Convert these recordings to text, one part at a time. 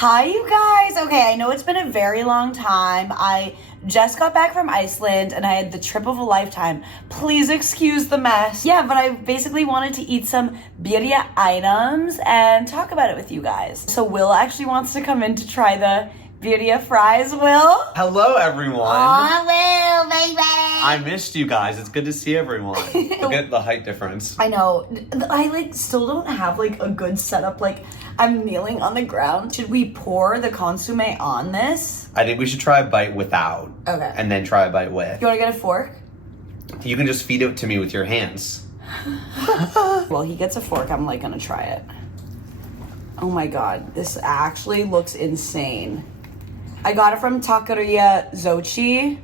Hi, you guys. Okay, I know it's been a very long time. I just got back from Iceland and I had the trip of a lifetime. Please excuse the mess. Yeah, but I basically wanted to eat some birria items and talk about it with you guys. So Will actually wants to come in to try the birria fries. Will? Hello, everyone. Aw, Will, baby. I missed you guys. It's good to see everyone. Look at the height difference. I know. I still don't have a good setup. I'm kneeling on the ground. Should we pour the consomme on this? I think we should try a bite without. Okay. And then try a bite with. You want to get a fork? You can just feed it to me with your hands. Well, he gets a fork. I'm gonna try it. Oh my god, this actually looks insane. I got it from Taqueria Xochi.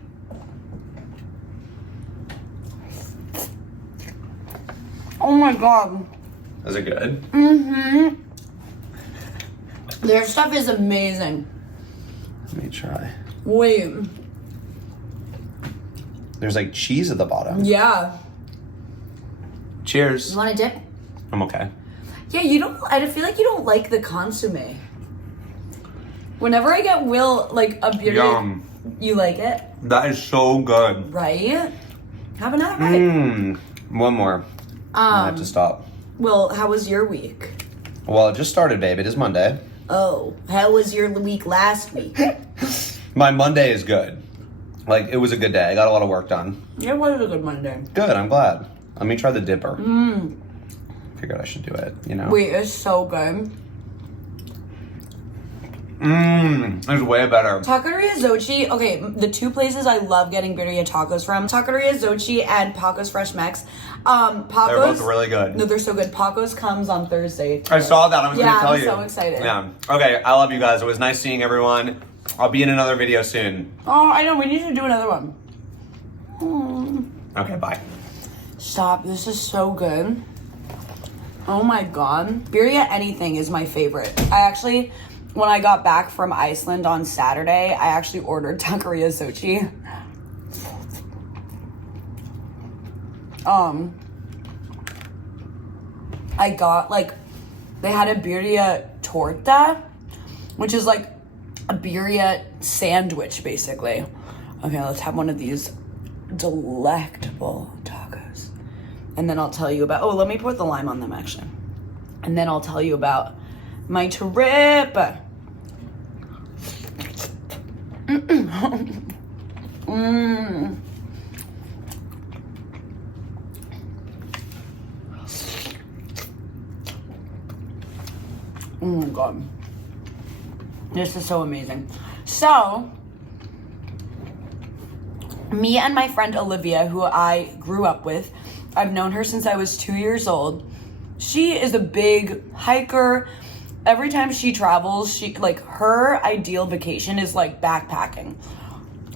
Oh my god. Is it good? Mm-hmm. Their stuff is amazing. Let me try. Wait. There's cheese at the bottom. Yeah. Cheers. You want a dip? I'm okay. Yeah, I feel like you don't like the consomme. Whenever I get Will, a birria, Yum. you like it? That is so good. Right? Have another bite. One more. I have to stop. Will, how was your week? Well, it just started, babe. It is Monday. Oh, how was your week last week? My Monday is good. It was a good day. I got a lot of work done. Yeah, it was a good Monday. Good, I'm glad. Let me try the dipper. Figured I should do it, Wait, it's so good. It's way better. Taqueria Xochi, okay, the two places I love getting birria tacos from, Taqueria Xochi and Paco's Fresh Mex. Paco's, They're both really good. No, they're so good. Paco's comes on Thursday. I saw that. I was going to tell you. I'm so excited. Yeah. Okay, I love you guys. It was nice seeing everyone. I'll be in another video soon. Oh, I know. We need to do another one. Okay, bye. Stop. This is so good. Oh my god. Birria anything is my favorite. When I got back from Iceland on Saturday, I actually ordered Taqueria Xochi. I got they had a birria torta, which is a birria sandwich basically. Okay, let's have one of these delectable tacos. And then I'll tell you about, let me put the lime on them actually. And then I'll tell you about my trip. Oh my god. This is so amazing. So, me and my friend Olivia, who I grew up with, I've known her since I was 2 years old. She is a big hiker. Every time she travels, her ideal vacation is backpacking.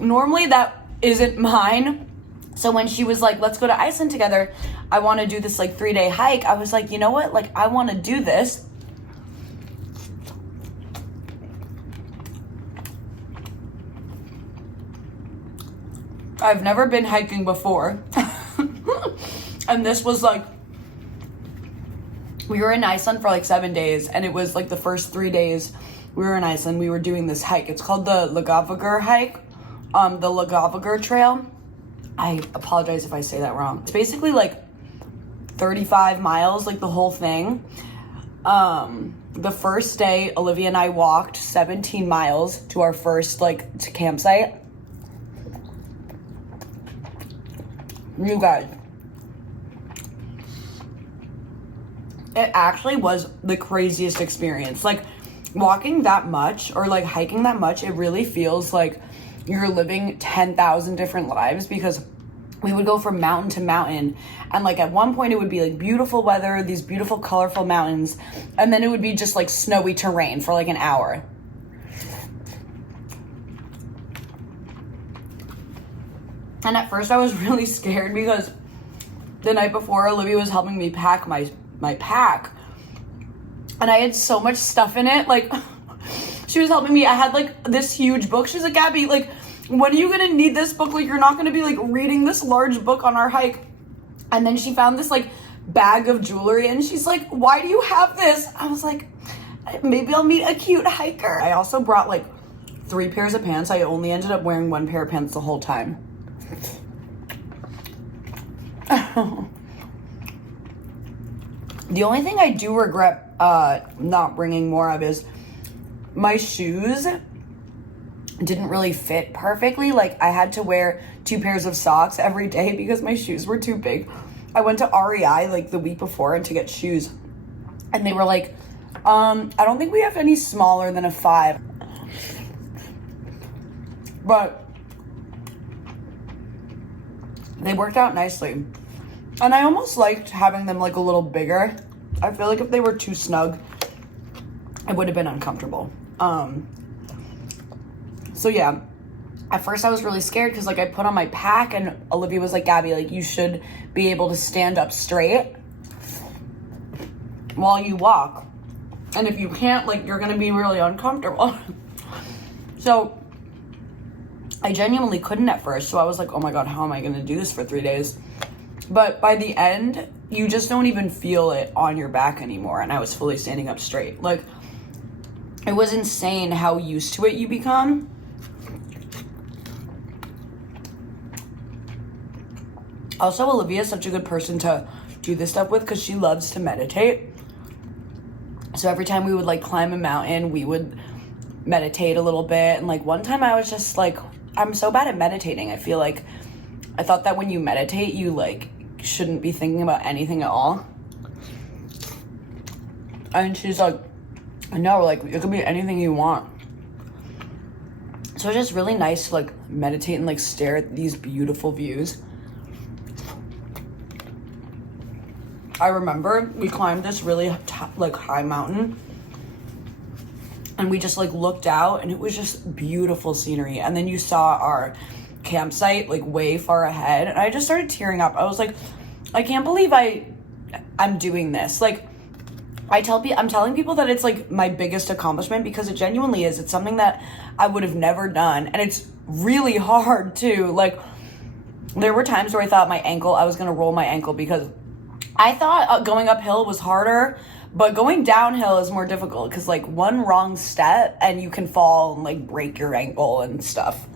Normally that isn't mine. So when she was let's go to Iceland together, I want to do this 3-day hike. I was you know what? I want to do this. I've never been hiking before. And this was we were in Iceland for 7 days, and it was the first 3 days we were in Iceland, we were doing this hike. It's called the Laugavegur hike, the Laugavegur trail. I apologize if I say that wrong. It's basically 35 miles, the whole thing. The first day, Olivia and I walked 17 miles to our first to campsite. You guys, it actually was the craziest experience. Walking that much or hiking that much, it really feels like you're living 10,000 different lives, because we would go from mountain to mountain, and at one point it would be beautiful weather, these beautiful colorful mountains, and then it would be just snowy terrain for an hour. And at first I was really scared, because the night before Olivia was helping me pack my pack, and I had so much stuff in it. She was helping me. I had this huge book. She's like, Gabby, when are you gonna need this book? You're not gonna be reading this large book on our hike. And then she found this bag of jewelry, and she's like, why do you have this? I was like, maybe I'll meet a cute hiker. I also brought like 3 pairs of pants. I only ended up wearing 1 pair of pants the whole time. The only thing I do regret not bringing more of is my shoes didn't really fit perfectly. Like, I had to wear 2 pairs of socks every day because my shoes were too big. I went to REI like the week before and to get shoes, and they were like, I don't think we have any smaller than a 5. But they worked out nicely. And I almost liked having them like a little bigger. I feel like if they were too snug, it would have been uncomfortable. So yeah, at first I was really scared because like I put on my pack and Olivia was like, Gabby, like you should be able to stand up straight while you walk. And if you can't, like you're gonna be really uncomfortable. So I genuinely couldn't at first. So I was like, oh my God, how am I gonna do this for 3 days? But by the end, you just don't even feel it on your back anymore. And I was fully standing up straight. Like, it was insane how used to it you become. Also, Olivia is such a good person to do this stuff with because she loves to meditate. So every time we would like climb a mountain, we would meditate a little bit. And like one time I was just like, I'm so bad at meditating. I feel like I thought that when you meditate, you like shouldn't be thinking about anything at all. And she's like, no, like it could be anything you want. So it's just really nice to like meditate and like stare at these beautiful views. I remember we climbed this really like high mountain and we just like looked out and it was just beautiful scenery. And then you saw our campsite like way far ahead and I just started tearing up. I was like, I can't believe I'm doing this. Like I'm telling people that it's like my biggest accomplishment because it genuinely is. It's something that I would have never done and it's really hard too. Like there were times where I thought I was gonna roll my ankle because I thought going uphill was harder, but going downhill is more difficult because like one wrong step and you can fall and like break your ankle and stuff.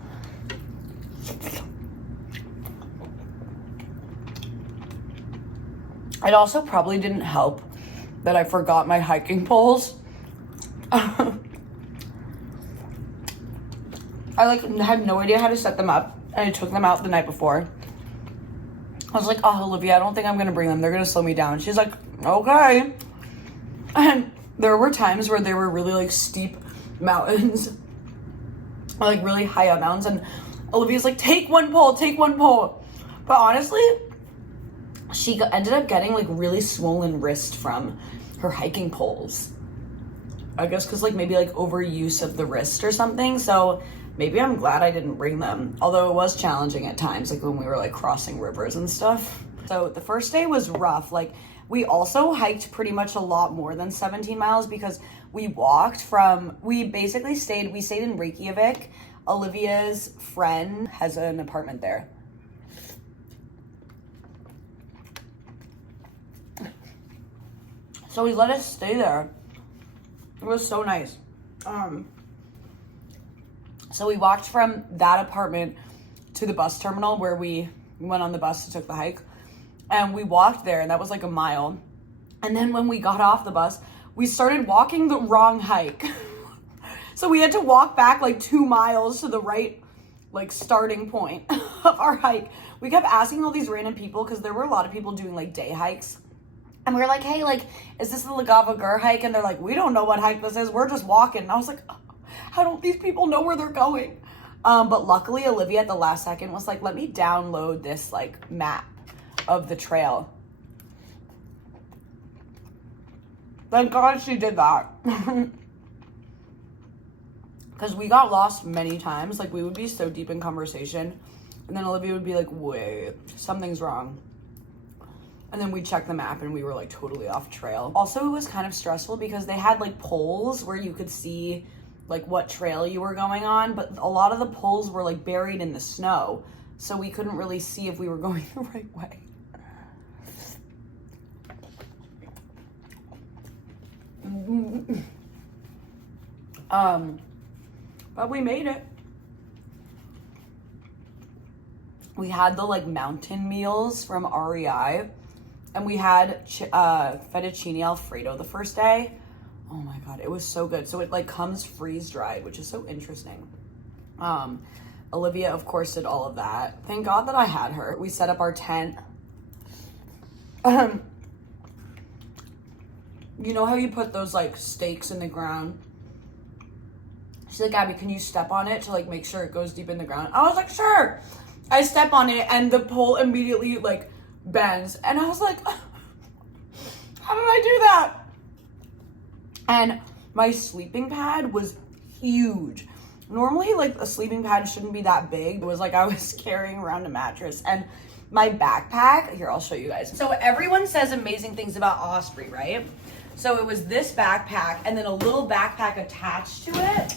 It also probably didn't help that I forgot my hiking poles. I like had no idea how to set them up and I took them out the night before. I was like, oh, Olivia, I don't think I'm gonna bring them. They're gonna slow me down. She's like, okay. And there were times where there were really like steep mountains, or, like really high up mountains, and Olivia's like, take one pole. But honestly, she ended up getting like really swollen wrist from her hiking poles. I guess because like maybe like overuse of the wrist or something. So maybe I'm glad I didn't bring them. Although it was challenging at times, like when we were like crossing rivers and stuff. So the first day was rough. Like we also hiked pretty much a lot more than 17 miles because we stayed in Reykjavik. Olivia's friend has an apartment there. So he let us stay there. It was so nice. So we walked from that apartment to the bus terminal where we went on the bus and took the hike. And we walked there and that was like a mile. And then when we got off the bus, we started walking the wrong hike. So we had to walk back like 2 miles to the right, like starting point of our hike. We kept asking all these random people because there were a lot of people doing like day hikes. And we were like, hey, like, is this the Laugavegur hike? And they're like, we don't know what hike this is. We're just walking. And I was like, oh, how don't these people know where they're going? But luckily, Olivia at the last second was like, let me download this like map of the trail. Thank God she did that. Because we got lost many times. Like, we would be so deep in conversation. And then Olivia would be like, wait, something's wrong. And then we'd check the map and we were like totally off trail. Also, it was kind of stressful because they had like poles where you could see like what trail you were going on. But a lot of the poles were like buried in the snow. So we couldn't really see if we were going the right way. But we made it. We had the like mountain meals from REI, and we had fettuccine Alfredo the first day. Oh my God, it was so good. So it like comes freeze dried, which is so interesting. Olivia, of course, did all of that. Thank God that I had her. We set up our tent. You know how you put those like stakes in the ground? She's like, Gabby, can you step on it to like make sure it goes deep in the ground? I was like, sure. I step on it and the pole immediately like bends. And I was like, how did I do that? And my sleeping pad was huge. Normally, like, a sleeping pad shouldn't be that big. It was like I was carrying around a mattress. And my backpack, here, I'll show you guys. So everyone says amazing things about Osprey, right? So it was this backpack and then a little backpack attached to it.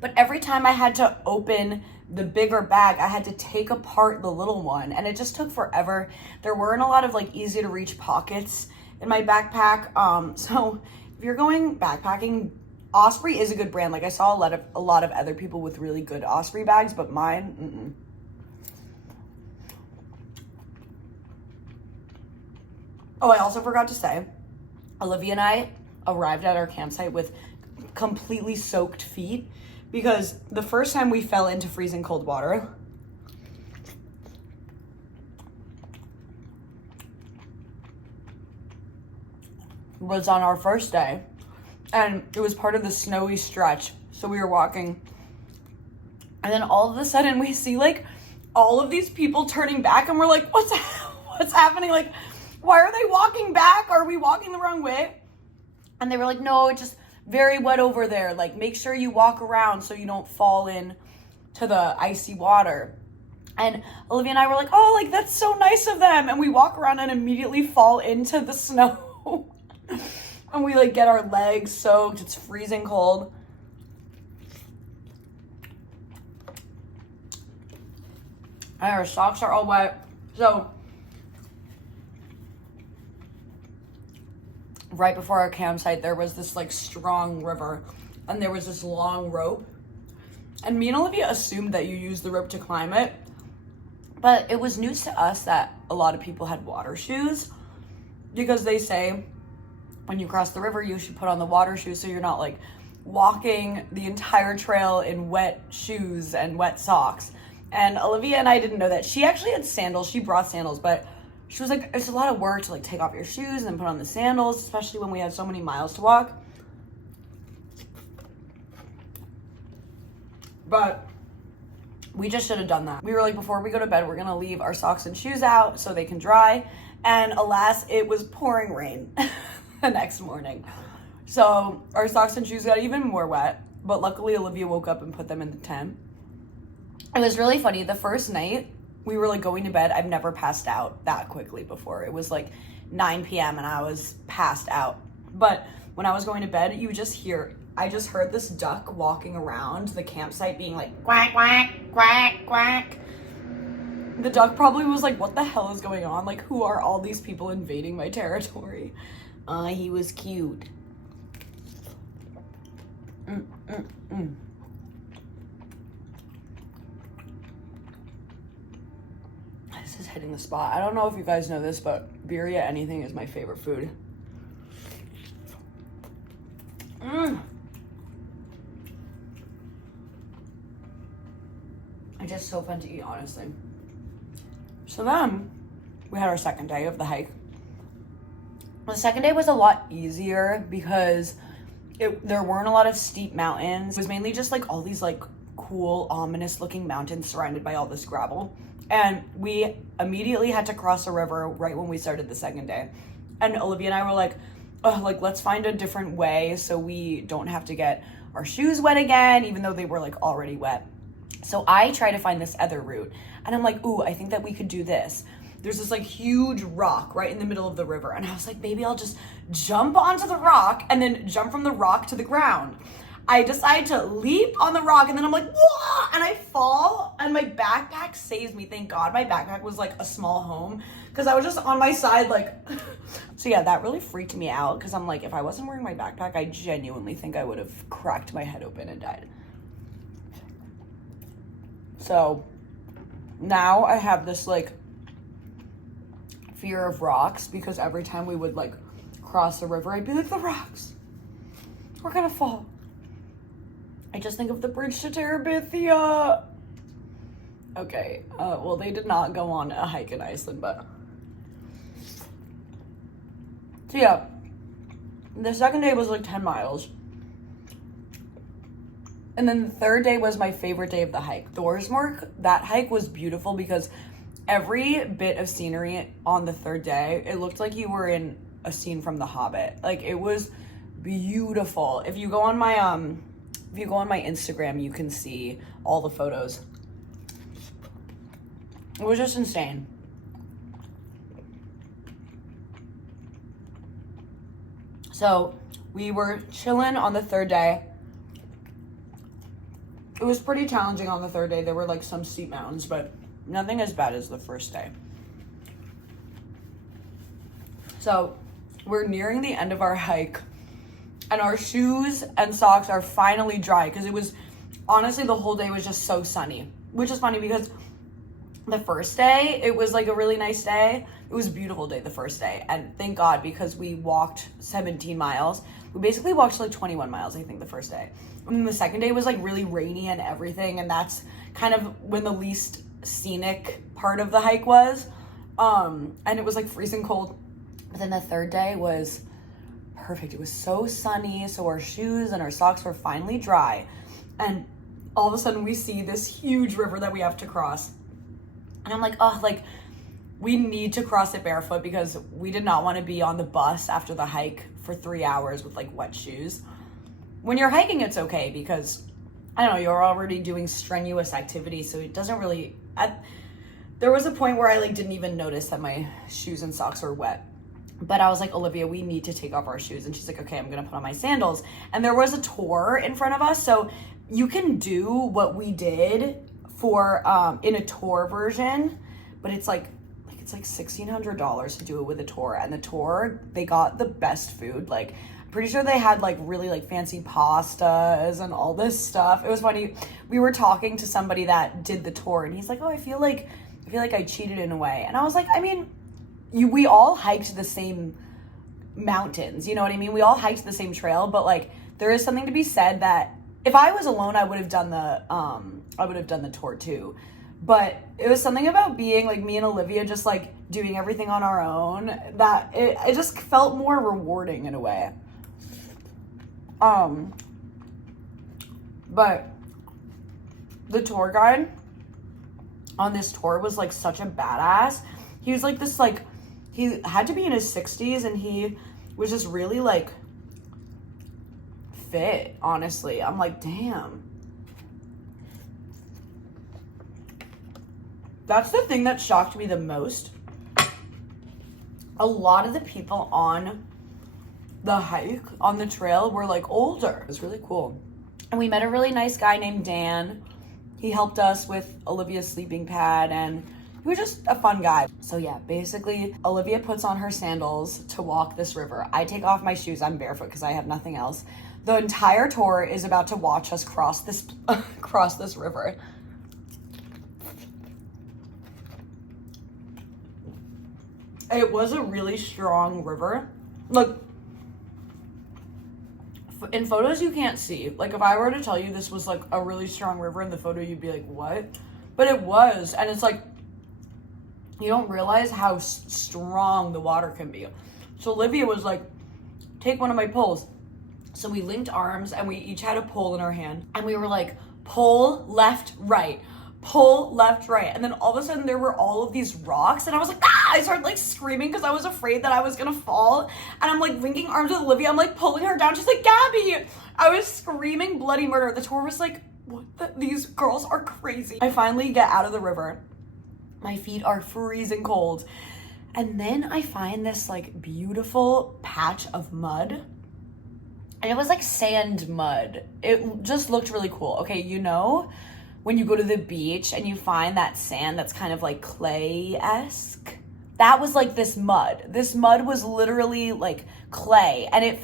But every time I had to open the bigger bag, I had to take apart the little one. And it just took forever. There weren't a lot of, like, easy to reach pockets in my backpack. So if you're going backpacking, Osprey is a good brand. Like, I saw a lot of other people with really good Osprey bags, but mine, Oh, I also forgot to say, Olivia and I arrived at our campsite with completely soaked feet because the first time we fell into freezing cold water, was on our first day. And it was part of the snowy stretch. So we were walking. And then all of a sudden we see like all of these people turning back and we're like, what's happening? Like, why are they walking back? Are we walking the wrong way? And they were like, no, it's just very wet over there. Like, make sure you walk around so you don't fall in to the icy water. And Olivia and I were like, oh, like, that's so nice of them. And we walk around and immediately fall into the snow. And we like get our legs soaked. It's freezing cold. And our socks are all wet. So right before our campsite, there was this like strong river and there was this long rope. And me and Olivia assumed that you use the rope to climb it. But it was news to us that a lot of people had water shoes because they say when you cross the river, you should put on the water shoes so you're not like walking the entire trail in wet shoes and wet socks. And Olivia and I didn't know that. She actually had sandals. She brought sandals, but she was like, it's a lot of work to like take off your shoes and put on the sandals, especially when we had so many miles to walk. But we just should have done that. We were like, before we go to bed, we're gonna leave our socks and shoes out so they can dry. And alas, it was pouring rain the next morning. So our socks and shoes got even more wet, but luckily Olivia woke up and put them in the tent. It was really funny. The first night we were like going to bed, I've never passed out that quickly before. It was like 9 p.m. and I was passed out. But when I was going to bed, I just heard this duck walking around the campsite being like, quack, quack, quack, quack. The duck probably was like, what the hell is going on? Like, who are all these people invading my territory? He was cute. This is hitting the spot. I don't know if you guys know this, but birria anything is my favorite food. It's just so fun to eat, honestly. So then, we had our second day of the hike. The second day was a lot easier because there weren't a lot of steep mountains. It was mainly just like all these like cool, ominous looking mountains surrounded by all this gravel. And we immediately had to cross a river right when we started the second day. And Olivia and I were like, oh, like let's find a different way so we don't have to get our shoes wet again, even though they were like already wet. So I try to find this other route. And I'm like, ooh, I think that we could do this. There's this like huge rock right in the middle of the river. And I was like, maybe I'll just jump onto the rock and then jump from the rock to the ground. I decide to leap on the rock, and then I'm like, whoa, and I fall, and my backpack saves me. Thank God my backpack was like a small home, because I was just on my side like, so yeah, that really freaked me out, because I'm like, if I wasn't wearing my backpack, I genuinely think I would have cracked my head open and died. So now I have this like fear of rocks, because every time we would like cross the river, I'd be like, the rocks, we're gonna fall. I just think of the bridge to Terabithia. Okay, well, they did not go on a hike in Iceland, but so yeah, the second day was like 10 miles. And then the third day was my favorite day of the hike. Thorsmork, that hike was beautiful because every bit of scenery on the third day, it looked like you were in a scene from The Hobbit. Like, it was beautiful. If you go on my Instagram, you can see all the photos. It was just insane. So we were chilling on the third day. It was pretty challenging on the third day. There were like some steep mountains, but nothing as bad as the first day. So we're nearing the end of our hike, and our shoes and socks are finally dry, because it was, honestly, the whole day was just so sunny, which is funny because the first day, it was like a really nice day. It was a beautiful day the first day, and thank God, because we walked 17 miles. We basically walked like 21 miles, I think, the first day. And then the second day was like really rainy and everything, and that's kind of when the least scenic part of the hike was. And it was like freezing cold. But then the third day was perfect. It was so sunny, so our shoes and our socks were finally dry. And all of a sudden we see this huge river that we have to cross. And I'm like, oh, like, we need to cross it barefoot, because we did not want to be on the bus after the hike for 3 hours with like wet shoes. When you're hiking, it's okay, because, I don't know, you're already doing strenuous activities, so it doesn't really, there was a point where I like didn't even notice that my shoes and socks were wet. But I was like, Olivia, we need to take off our shoes. And she's like, okay, I'm going to put on my sandals. And there was a tour in front of us. So you can do what we did for, in a tour version, but it's like $1,600 to do it with a tour. And the tour, they got the best food. Like, I'm pretty sure they had like really like fancy pastas and all this stuff. It was funny. We were talking to somebody that did the tour, and he's like, oh, I feel like I cheated in a way. And I was like, I mean, we all hiked the same mountains, you know what I mean? We all hiked the same trail, but like, there is something to be said that if I was alone, I would have done the tour too. But it was something about being like me and Olivia just like doing everything on our own that it just felt more rewarding in a way. But the tour guide on this tour was like such a badass. He was like this, like, he had to be in his 60s, and he was just really like fit, honestly. I'm like, damn. That's the thing that shocked me the most. A lot of the people on the hike, on the trail, were like older. It was really cool. And we met a really nice guy named Dan. He helped us with Olivia's sleeping pad, and he was just a fun guy. So yeah, basically, Olivia puts on her sandals to walk this river. I take off my shoes. I'm barefoot because I have nothing else. The entire tour is about to watch us cross this river. It was a really strong river. Like, in photos you can't see. Like, if I were to tell you this was like a really strong river in the photo, you'd be like, what? But it was, and it's like, you don't realize how strong the water can be. So Olivia was like, take one of my poles. So we linked arms, and we each had a pole in our hand, and we were like, pull left, right, pull left, right. And then all of a sudden there were all of these rocks, and I was like, ah! I started like screaming because I was afraid that I was gonna fall. And I'm like linking arms with Olivia. I'm like pulling her down. She's like, Gabby! I was screaming bloody murder. The tour was like, these girls are crazy. I finally get out of the river. My feet are freezing cold. And then I find this like beautiful patch of mud. And it was like sand mud. It just looked really cool. Okay, you know, when you go to the beach and you find that sand that's kind of like clay-esque, that was like this mud. This mud was literally like clay, and it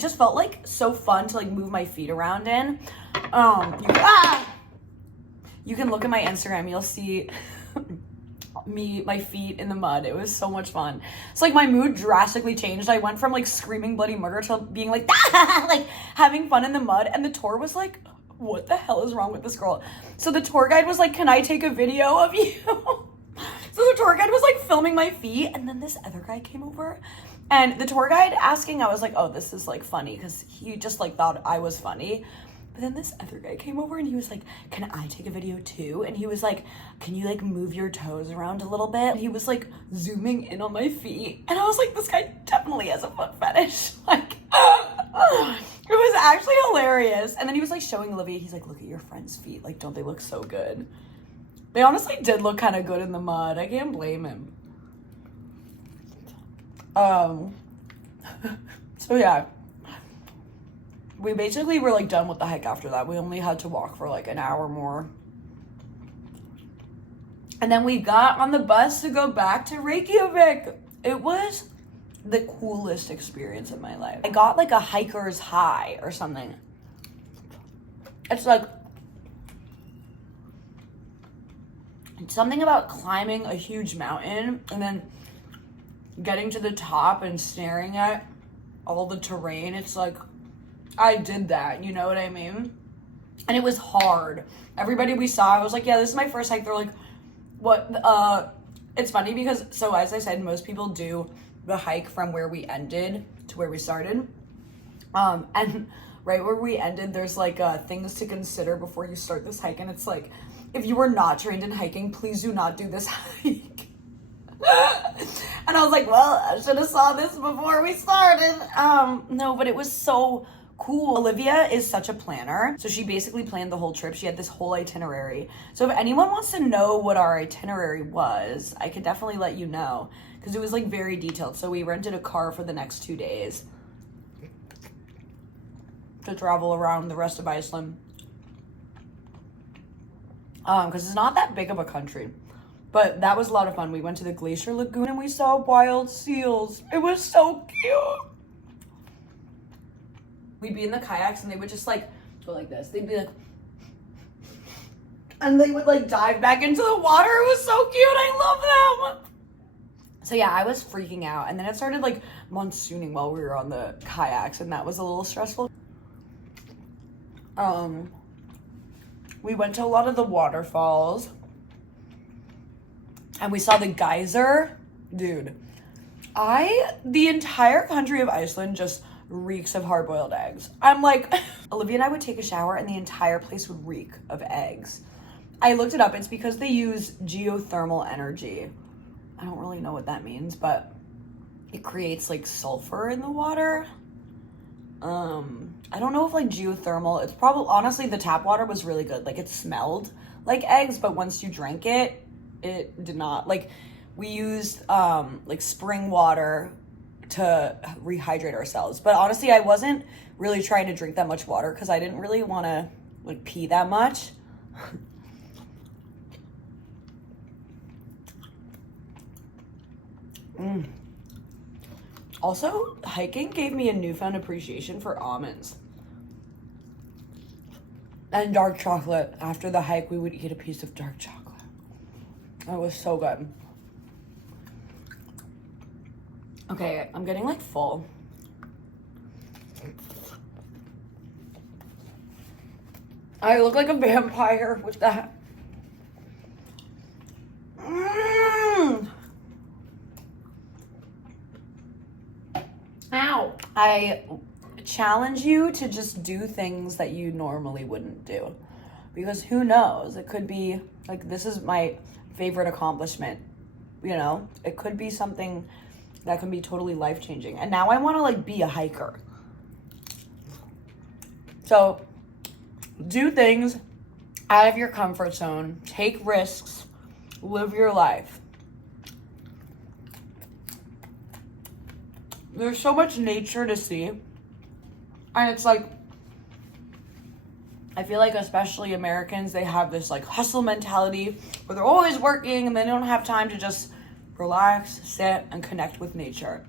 just felt like so fun to like move my feet around in. You can look at my Instagram, you'll see my feet in the mud. It was so much fun. So like my mood drastically changed. I went from like screaming bloody murder to being like like having fun in the mud, and the tour was like, what the hell is wrong with this girl? So the tour guide was like, can I take a video of you? So the tour guide was like filming my feet, and then this other guy came over, and the tour guide asking, I was like, oh, this is like funny, because he just like thought I was funny. But then this other guy came over and he was like, can I take a video too? And he was like, can you like move your toes around a little bit? And he was like zooming in on my feet. And I was like, this guy definitely has a foot fetish. Like, it was actually hilarious. And then he was like showing Olivia, he's like, look at your friend's feet. Like, don't they look so good? They honestly did look kind of good in the mud. I can't blame him. So yeah. We basically were like done with the hike after that. We only had to walk for like an hour more. And then we got on the bus to go back to Reykjavik. It was the coolest experience of my life. I got like a hiker's high or something. It's like something about climbing a huge mountain and then getting to the top and staring at all the terrain. It's like, I did that, you know what I mean? And it was hard. Everybody we saw, I was like, yeah, this is my first hike. They're like, what? It's funny because, so as I said, most people do the hike from where we ended to where we started. And right where we ended, there's like things to consider before you start this hike. And it's like, if you were not trained in hiking, please do not do this hike. And I was like, well, I should have saw this before we started. No, but it was so cool. Olivia is such a planner. So she basically planned the whole trip. She had this whole itinerary. So if anyone wants to know what our itinerary was, I could definitely let you know, because it was like very detailed. So we rented a car for the next 2 days to travel around the rest of Iceland. Because it's not that big of a country. But that was a lot of fun. We went to the Glacier Lagoon and we saw wild seals. It was so cute. We'd be in the kayaks and they would just like go like this. They'd be like, and they would like dive back into the water. It was so cute. I love them. So yeah, I was freaking out. And then it started like monsooning while we were on the kayaks, and that was a little stressful. We went to a lot of the waterfalls. And we saw the geyser. Dude, the entire country of Iceland just reeks of hard-boiled eggs. I'm like, Olivia and I would take a shower and the entire place would reek of eggs. I looked it up. It's because they use geothermal energy. I don't really know what that means, but it creates like sulfur in the water. I don't know if like geothermal, it's probably, honestly, the tap water was really good. Like it smelled like eggs, but once you drank it, it did not. Like we used like spring water to rehydrate ourselves. But honestly, I wasn't really trying to drink that much water because I didn't really want to like pee that much. Also, hiking gave me a newfound appreciation for almonds and dark chocolate. After the hike, we would eat a piece of dark chocolate. It was so good. Okay, I'm getting like full. I look like a vampire with that. Ow. I challenge you to just do things that you normally wouldn't do. Because who knows? It could be, like, this is my favorite accomplishment. You know? It could be something that can be totally life-changing. And now I want to, like, be a hiker. So, do things out of your comfort zone. Take risks. Live your life. There's so much nature to see. And it's like, I feel like especially Americans, they have this like hustle mentality where they're always working and they don't have time to just relax, sit, and connect with nature.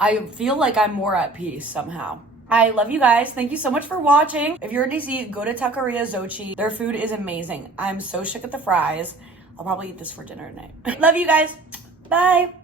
I feel like I'm more at peace somehow. I love you guys. Thank you so much for watching. If you're in DC, go to Taqueria Xochi. Their food is amazing. I'm so sick of the fries. I'll probably eat this for dinner tonight. Love you guys. Bye.